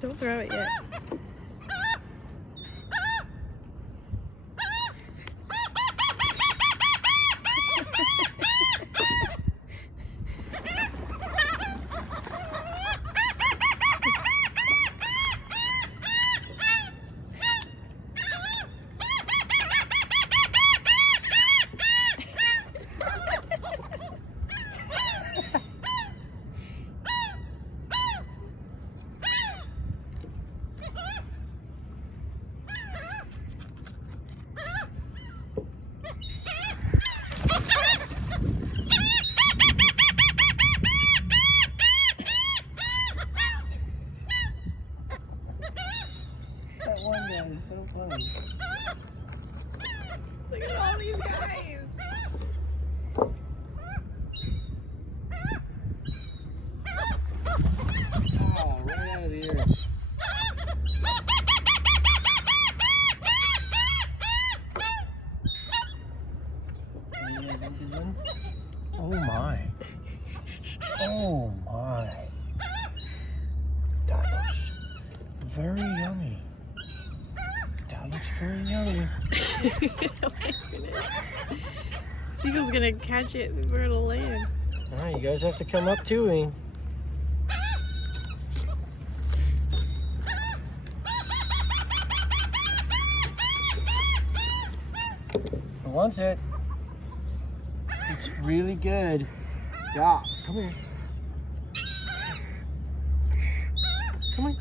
Don't throw it yet. That one guy is so funny. Look at all these guys. Oh, right out of the ear. Oh my. Oh my. That looks very yummy. That looks very yummy. Seagull's gonna catch it before it'll land. Alright, you guys have to come up to him. Who wants it? It's really good. Yeah, come here. Come on.